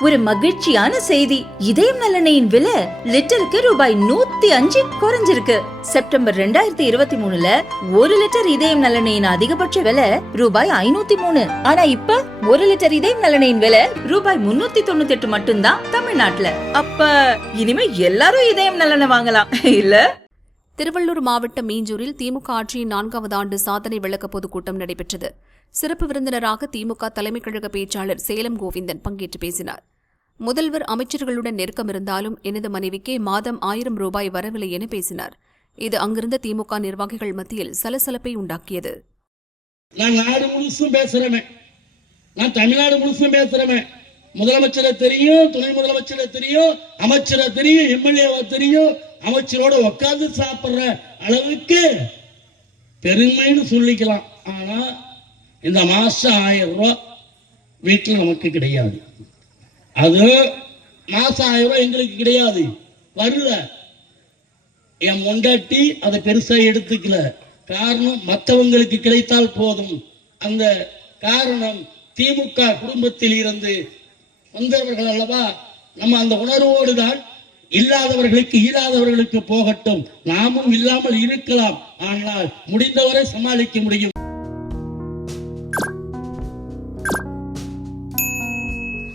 ஒரு மகிழ்ச்சியான செய்தி. இதயம் நல்லெண்ணெயின் விலை லிட்டருக்கு ரூபாய் நூத்தி அஞ்சு குறைஞ்சிருக்கு. செப்டம்பர் ரெண்டாயிரத்தி இருபத்தி மூணுல ஒரு லிட்டர் இதயம் நலனையின் அதிகபட்ச விலை ரூபாய் ஐநூத்தி மூணு. ஆனா இப்ப ஒரு லிட்டர் இதயம் நலனையின் விலை ரூபாய் முன்னூத்தி தொண்ணூத்தி எட்டு மட்டும்தான் தமிழ்நாட்டுல. அப்ப இனிமே எல்லாரும் இதயம் நலனை வாங்கலாம். இல்ல? திருவள்ளூர் மாவட்டம் மீஞ்சூரில் திமுக ஆட்சியின் நான்காவது ஆண்டு சாதனை விளக்க பொதுக்கூட்டம் நடைபெற்றது. சிறப்பு விருந்தினராக திமுக தலைமை கழக பேச்சாளர் சேலம் கோவிந்தன் பங்கேற்று பேசினார். முதல்வர் அமைச்சர்களுடன் நெருக்கம் இருந்தாலும் எனது மனைவிக்கே மாதம் ஆயிரம் ரூபாய் வரவில்லை என பேசினார். இது அங்கிருந்த திமுக நிர்வாகிகள் மத்தியில் சலசலப்பை உண்டாக்கியது. நான் நாடு முழுசும் பேசுறேன் நான் தமிழ்நாடு முழுசும் பேசுறேன் முதலமைச்சரை தெரியும் துணை முதலமைச்சரை தெரியும் அமைச்சரை தெரியும் எம்எல்ஏவா தெரியும். அமைச்சரோட உட்கார்ந்து சாப்பிடுற அளவுக்கு பெருமைன்னு சொல்லிக்கலாம். ஆனா இந்த மாசம் ஆயிரம் ரூபாய் வீட்டில் நமக்கு கிடையாது. அது மாசம் ஆயிரம் ரூபாய் எங்களுக்கு கிடையாது. வரல என் மொண்டாட்டி அதை பெருசா எடுத்துக்கல. காரணம் மற்றவங்களுக்கு கிடைத்தால் போதும். அந்த காரணம் திமுக குடும்பத்தில் இருந்து வந்தவர்கள் அல்லவா நம்ம அந்த உணர்வோடு தான் இல்லாதவர்களுக்கு ஈராதவர்களுக்கு போகட்டும். நாமும் இல்லாமல் இருக்கலாம். ஆனால் முடிந்தவரை சமாளிக்க முடியும்.